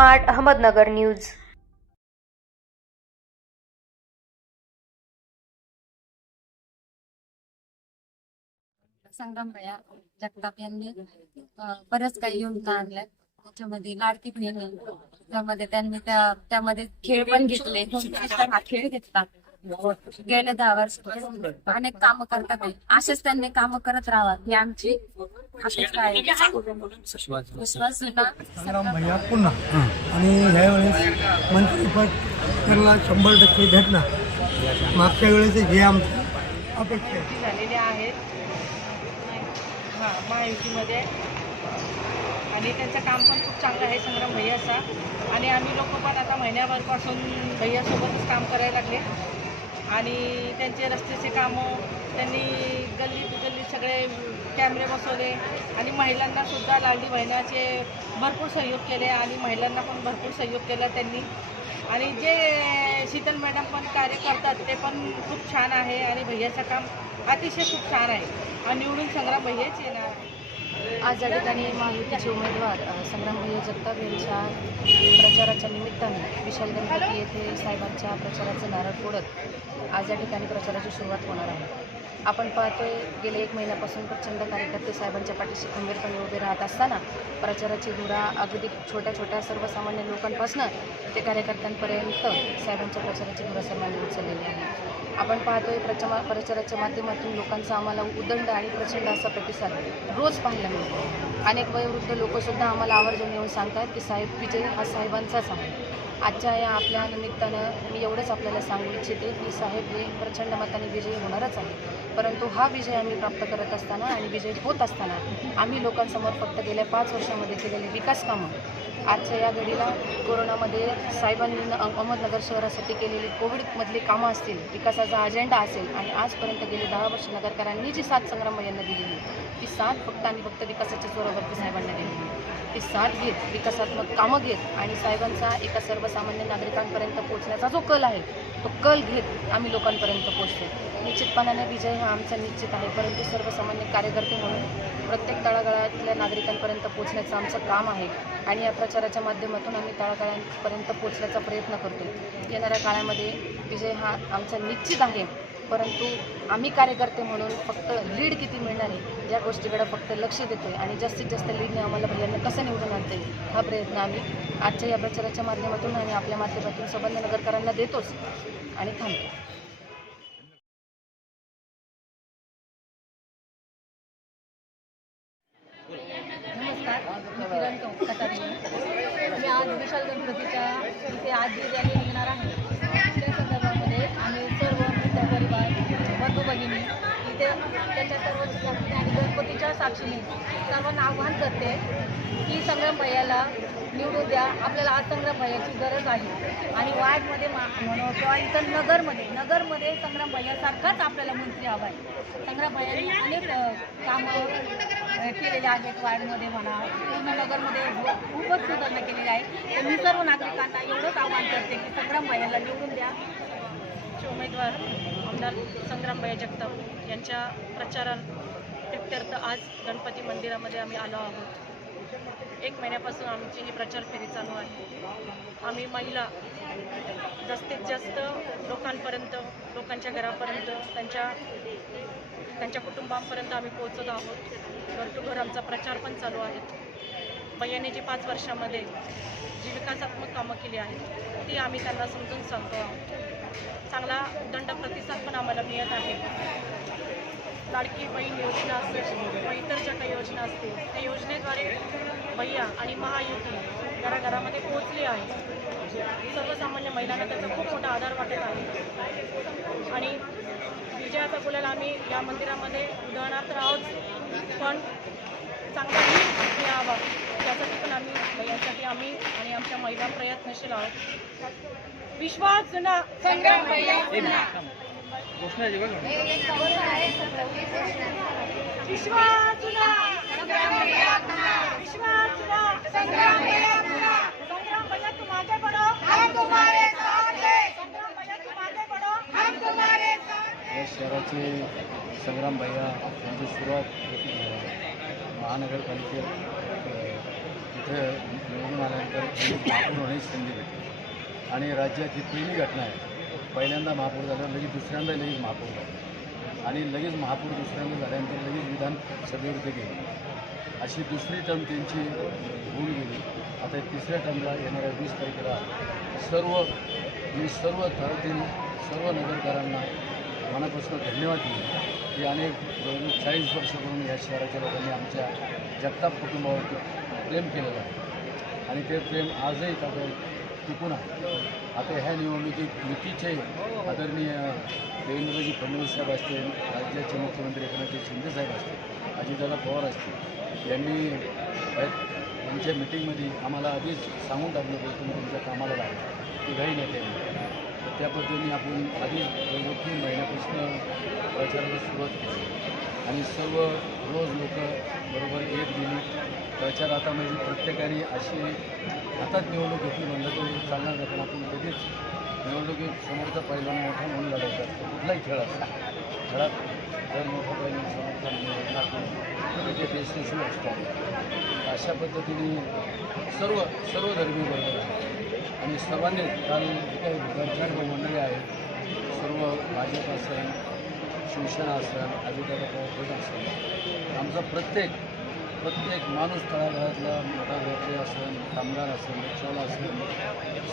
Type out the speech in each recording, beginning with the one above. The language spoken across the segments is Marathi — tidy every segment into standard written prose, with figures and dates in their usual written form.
Smart Ahmednagar news. संग्राम भैया जगताप यांनी बरंच काही योजना आणल्या। त्याच्यामध्ये लाडकी बहीण आहे, त्यामध्ये त्यांनी त्यामध्ये खेळ पण घेतले। हा खेळ घेतला गेले 10 वर्ष अनेक कामं करतात। असेच त्यांनी कामं करत राहावं ही आमची अपेक्षा आहे। विश्वास संग्राम भैया पुन्हा आणि ह्यावेळेस मंत्रिपद त्यांना 100% भेटणार। मागच्या वेळेस जे आमची अपेक्षा झालेले आहेत महायुतीमध्ये आणि त्यांचं काम पण खूप चांगलं आहे संग्राम भैयाचा। आणि आम्ही लोक पण आता महिन्याभरपासून भैयासोबतच काम करायला लागले आणि त्यांचे रस्त्याचे कामं त्यांनी गल्ली सगळे कॅमेरे बसवले आणि महिलांनासुद्धा लाडली बहिणाचे भरपूर सहयोग केले आणि महिलांना पण भरपूर सहयोग केला त्यांनी। आणि जे शीतल मॅडम पण कार्य करतात ते पण खूप छान आहे आणि भैयाचं काम अतिशय खूप छान आहे आणि निवडून संग्राम भैयाच येणार। आज या ठिकाणी महायुतीचे उमेदवार संग्राम भैया जगताप यांच्या प्रचाराच्या निमित्ताने विशाल गणपती येथे साहेबांच्या प्रचाराचं नारळ फोडत आज या ठिकाणी प्रचाराची सुरुवात होणार आहे। आपण पाहतोय गेले 1 महिन्यापासून प्रचंड कार्यकर्ते साहेबांच्या पाठीशी खंबीरपणे उभे राहत असताना प्रचाराची धुरा अगदी छोट्या छोट्या सर्वसामान्य लोकांपासून ते कार्यकर्त्यांपर्यंत साहेबांच्या प्रचाराची धुरा सर्वांनी उचललेली आहे। आपण पाहतोय प्रचाराच्या माध्यमातून लोकांचा आम्हाला उदंड आणि प्रचंड असा प्रतिसाद रोज पाहायला मिळतो। अनेक वयोवृद्ध लोकंसुद्धा आम्हाला आवर्जून येऊन सांगतात की साहेब विजय हा साहेबांचाच आहे। आजच्या या आपल्या निमित्तानं मी एवढंच आपल्याला सांगू इच्छिते की साहेब हे प्रचंड मताने विजयी होणारच आहे, परंतु हा विजय आम्ही प्राप्त करत असताना आणि विजय होत असताना आम्ही लोकांसमोर फक्त गेल्या 5 वर्षामध्ये केलेले विकास कामं आजच्या या घडीला कोरोनामध्ये साहेबांनी अहमदनगर शहरासाठी केलेली कोविडमधली कामं असतील, विकासाचा अजेंडा असेल आणि आजपर्यंत गेले 10 वर्ष नगरकरांनी जी साथ संग्राम भैयांना दिलेली ती साथ फक्त विकासाच्या जोरावरती साहेबांना दिलेली ती साथ घेत विकासात्मक कामं घेत आणि साहेबांचा एका सर्वसामान्य नागरिकांपर्यंत पोहोचण्याचा जो कल आहे तो कल घेत आम्ही लोकांपर्यंत पोहोचतो। निश्चितपणाने विजय हा आमचा निश्चित आहे, परंतु सर्वसामान्य कार्यकर्ते म्हणून प्रत्येक तळागाळातल्या नागरिकांपर्यंत पोहोचण्याचं आमचं काम आहे आणि या प्रचाराच्या माध्यमातून आम्ही तळागाळांपर्यंत पोहोचण्याचा प्रयत्न करतो। येणाऱ्या काळामध्ये विजय हा आमचा निश्चित आहे, परंतु आम्ही कार्यकर्ते म्हणून फक्त लीड किती मिळणार आहे या गोष्टीकडे फक्त लक्ष देतोय आणि जास्तीत जास्त लीडने आम्हाला भैयांना कसं निवडून आणता येईल हा प्रयत्न आम्ही आजच्या या प्रचाराच्या माध्यमातून आणि आपल्या माध्यमातून संबंध नगरकरांना देतोच आणि थांबतो। नमस्कार, मी किरण कटारे। मी आज विशाल गणपतीच्या इथे आज जे रॅली निघणार आहे त्या संदर्भामध्ये आम्ही सर्व मित्र परिवार बंधू भगिनी इथे त्याच्या सर्व साक्षीने आणि गणपतीच्या साक्षीने सर्वांना आव्हान करते की संग्राम भैयाला निवडून द्या। आपल्याला आज संग्राम भैयाची गरज आहे आणि वार्डमध्ये म्हणून किंवा इथं नगरमध्ये संग्राम भैयासारखाच आपल्याला मंत्री हवा आहे। संग्राम भैयांनी अनेक कामं केलेले आहेत, वार्डमध्ये म्हणा पूर्ण नगरमध्ये खूपच सुधारणा केलेली आहे। तर मी सर्व नागरिकांना एवढंच आवाहन करते की संग्राम भैयाला निवडून द्या। उमेदवार आमदार संग्राम भैया जगताप यांच्या प्रचाराप्रित्यर्थ आज गणपती मंदिरामध्ये आम्ही आलो आहोत। 1 महिन्यापासून आमची ही प्रचार फेरी चालू आहे। आम्ही महिला जास्तीत जास्त लोकांपर्यंत, लोकांच्या घरापर्यंत, त्यांच्या कुटुंबांपर्यंत आम्ही पोहोचत आहोत। घर टू घर आमचा प्रचार पण चालू आहे। भैयाने जी 5 वर्षामध्ये जी विकासात्मक कामं केली आहेत ती आम्ही त्यांना समजून सांगतो आहोत। चांगला दंड प्रतिसाद पण आम्हाला मिळत आहे। लाडकी बहीण योजना असेल किंवा इतर ज्या काही योजना असतील त्या योजनेद्वारे भैया आणि महायुती घराघरामध्ये पोहोचली आहे। सर्वसामान्य महिलांना त्याचा खूप मोठा आधार वाटत आहे आणि विजयाचा गुलाल आम्ही या मंदिरामध्ये उधळणार आहोत, पण चांगलाही मिळावा यासाठी पण यासाठी आम्ही आणि आमच्या महिला प्रयत्नशील आहोत। विश्वास जुना संग्राम भैया विश्वास जुना संग्राम भैया विश्वास जुना संग्राम भैया संग्राम भैया तुम आगे बढ़ो हम तुम्हारे साथ हैं। संग्राम भैया तुम आगे बढ़ो हम तुम्हारे साथ हैं। शहराचे संग्राम भैया यांची सुरुवात महानगरपालिकेत इथं निवडून आल्यानंतर महापौर होण्याची संधी भेटली आणि राज्यात ही पहिली घटना आहे. पहिल्यांदा महापौर झाल्यावर लगेच दुसऱ्यांदा लगेच महापौर झाला आणि लगेच महापौर दुसऱ्यांदा झाल्यानंतर लगेच विधानसभेवर ते गेले. अशी दुसरी टर्म त्यांची होऊन गेली. आता तिसऱ्या टर्मला येणाऱ्या 20 तारखेला सर्व थरातील सर्व नगरकरांना मनापासून धन्यवाद दिले की अनेक 40 वर्षापासून या शहराच्या लोकांनी आमच्या जगताप कुटुंबावर प्रेम केलेलं आहे आणि ते प्रेम आजही आता टिकून आहे. आता ह्या निवडणुकीत युतीचे आदरणीय देवेंद्रजी फडणवीस साहेब असतील, राज्याचे मुख्यमंत्री एकनाथ शिंदे साहेब असतील, अजितदादा पवार असतील, यांच्या मिटिंगमध्ये आम्हाला आधीच सांगून टाकलं की तुम्ही तुमच्या कामाला लागला की घाई नेते. तर त्या पद्धतीने आपण आधी 2-3 महिन्यापासून प्रचाराला सुरुवात केली आणि सर्व रोज लोक बरोबर येत गेली. प्रचार आता म्हणजे प्रत्येकाने अशी हातात निवडणूक घेतली म्हणलं तर चालणार नाही. पण आपण कधीच निवडणुकीत समोरचा पहिला मोठा म्हणून लढायचा असतो. कुठलाही खेळ असतो, खेळात जर मोठा पहिला समोरचा म्हणून ते यशस्वी असतात. अशा पद्धतीने सर्व धर्मी बरोबर आहे आणि सर्वांनी काल काही गरजण मंडळी आहेत, सर्व भाजप असेल, शिवसेना असेल, अजितदादा पवार असेल, आमचा प्रत्येक माणूस तळागाळातला मोठा व्यापारी असेल, कामगार असेल, रिक्षावाला असेल,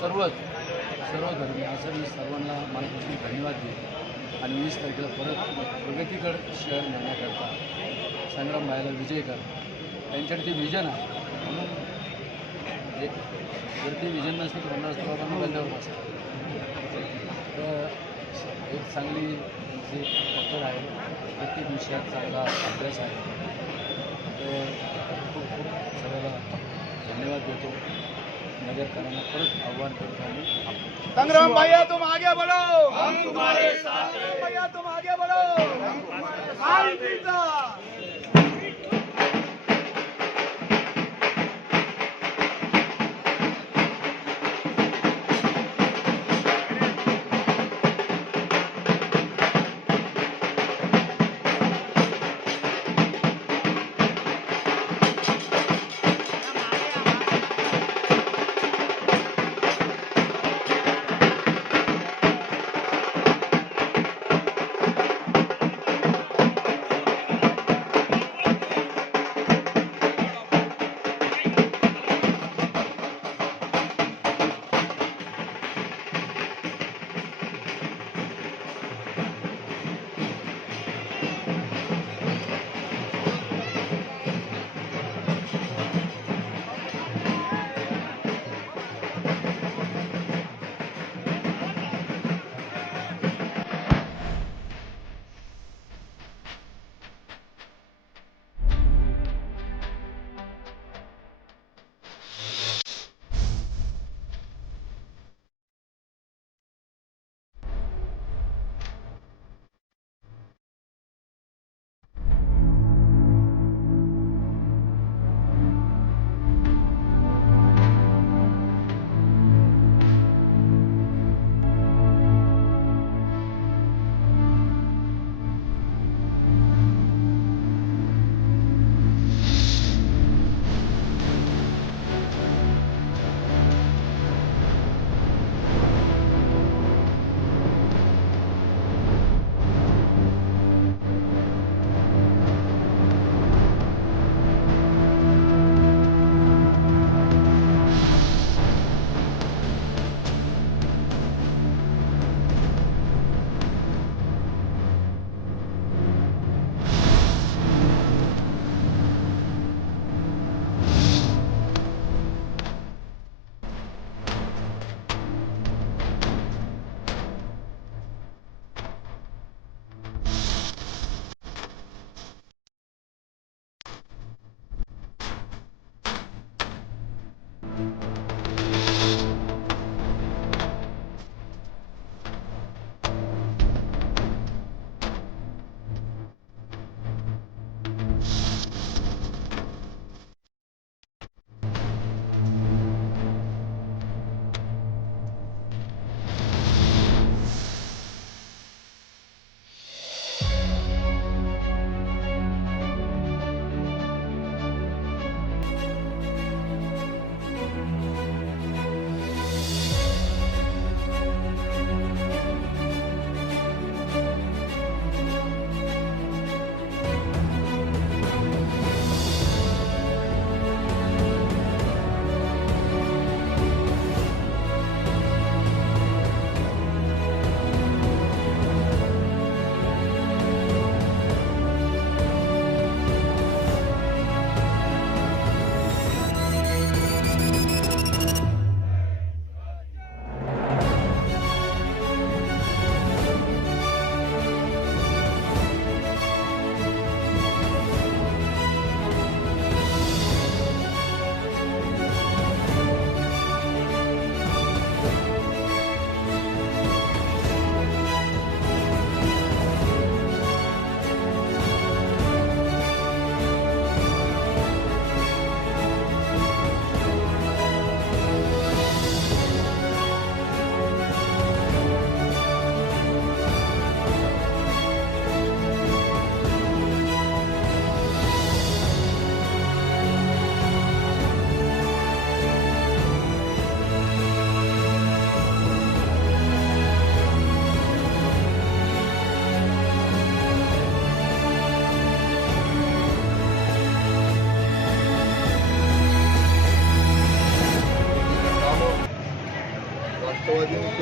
सर्व धर्मी असं मी सर्वांना मनापासून धन्यवाद देईन आणि 20 तारखेला परत प्रगतीकडे शहर नेण्याकरता संग्राम भाईला विजय करा. त्यांच्याकडे ते विजन आहे म्हणून जर ते विजन नसते तर म्हणलं असतं बाबा गल्ल्यावर बसतात. तर एक चांगली त्यांची पकड आहे, प्रत्येक विषयात चांगला अभ्यास आहे. तर खूप सगळ्याला धन्यवाद देतो. नगरकरांना परत आव्हान करतो आणि संग्राम भैया तुम आगे बढ़ो, हम तुम्हारे साथ हैं. भैया तुम आगे बढ़ो, हम तुम्हारे साथ हैं.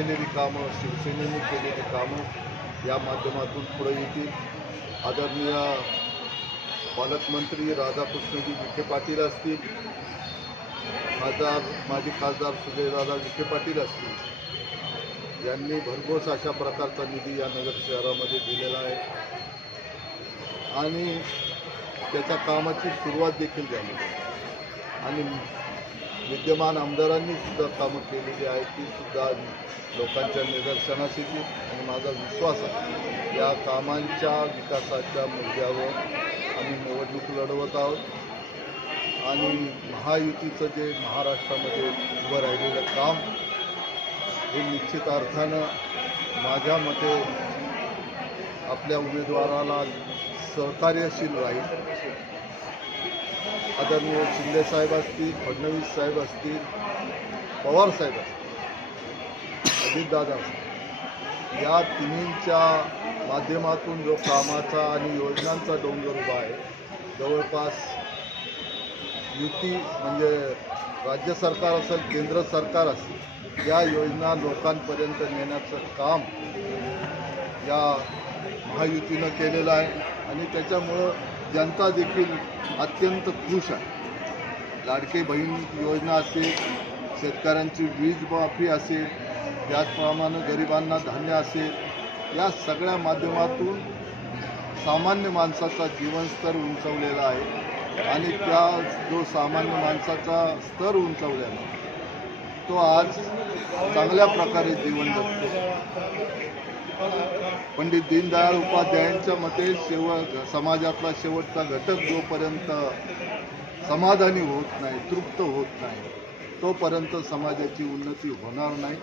केलेली कामं, शिवसेनेने केलेली कामं या माध्यमातून पुढे येतील. आदरणीय पालकमंत्री राधाकृष्णजी विखे पाटील असतील, माजी खासदार सुजयदादा विखे पाटील असतील, यांनी भरघोस अशा प्रकारचा निधी या नगर शहरामध्ये दिलेला आहे आणि त्याच्या कामाची सुरुवात देखील झाली आणि विद्यमान आमदारांनी सुद्धा कामं केलेली आहेत, ती सुद्धा लोकांच्या निदर्शनास येतील आणि माझा विश्वास आहे या कामांच्या विकासाच्या मुद्द्यावर आम्ही निवडणूक लढवत आहोत आणि महायुतीचं जे महाराष्ट्रामध्ये उभं राहिलेलं काम हे निश्चित अर्थानं माझ्या मते आपल्या उमेदवाराला सहकार्यशील राहील. आदरणीय शिंदेसाहेब असतील, फडणवीस साहेब असतील, पवार साहेब असतील, अजितदादा असतील, या तिन्हींच्या माध्यमातून जो कामाचा आणि योजनांचा डोंगर उभा आहे, जवळपास युती म्हणजे राज्य सरकार असेल, केंद्र सरकार असेल, या योजना लोकांपर्यंत नेण्याचं काम या महायुतीनं केलेलं आहे आणि त्याच्यामुळं जनता देखील अत्यंत खुश आहे. लाडकी बहीण योजना असेल, शेतकऱ्यांची वीज माफी असेल, त्याचप्रमाणे गरिबांना धान्य असेल, या सगळ्या माध्यमातून सामान्य माणसाचा जीवनस्तर उंचावलेला आहे आणि त्या जो सामान्य माणसाचा स्तर उंचावलेला तो आज चांगल्या प्रकारे जीवन जगतो. पंडित दीनदयाळ उपाध्यायांच्या मते समाजातला शेवटचा घटक जोपर्यंत समाधानी होत नाही, तृप्त होत नाही, तोपर्यंत समाजाची उन्नती होणार नाही.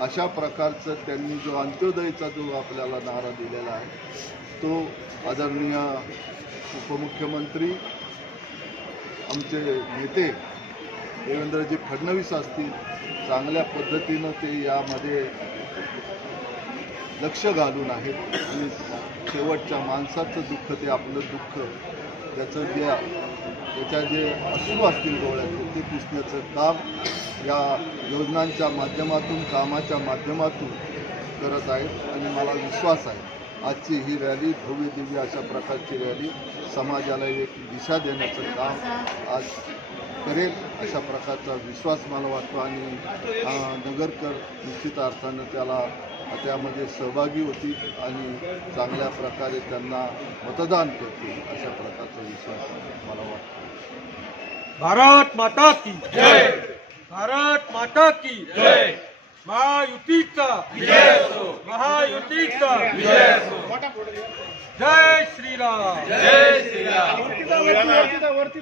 अशा प्रकारचं त्यांनी जो अंत्योदयचा जो आपल्याला नारा दिलेला आहे तो आदरणीय उपमुख्यमंत्री आमचे नेते देवेंद्रजी फडणवीस असतील, चांगल्या पद्धतीनं ते यामध्ये लक्ष घालून आहेत आणि शेवटच्या माणसाचं दुःख ते आपलं दुःख त्याच्या जे अश्रू असतील डोळ्याचे ते पुसण्याचं काम या योजनांच्या माध्यमातून, कामाच्या माध्यमातून करत आहेत आणि मला विश्वास आहे आजची ही रॅली भव्य दिव्य अशा प्रकारची रॅली समाजाला एक दिशा देण्याचं काम आज करेल अशा प्रकारचा विश्वास मला वाटतो आणि नगरकर निश्चित अर्थानं त्यामध्ये सहभागी होतील आणि चांगल्या प्रकारे त्यांना मतदान करतील अशा प्रकारचा विश्वास मला वाटतो. भारत माता की जय, भारत माता की जय. महायुतीचा विजय असो, महायुतीचा विजय असो. जय श्रीराम, जय श्रीराम. वरती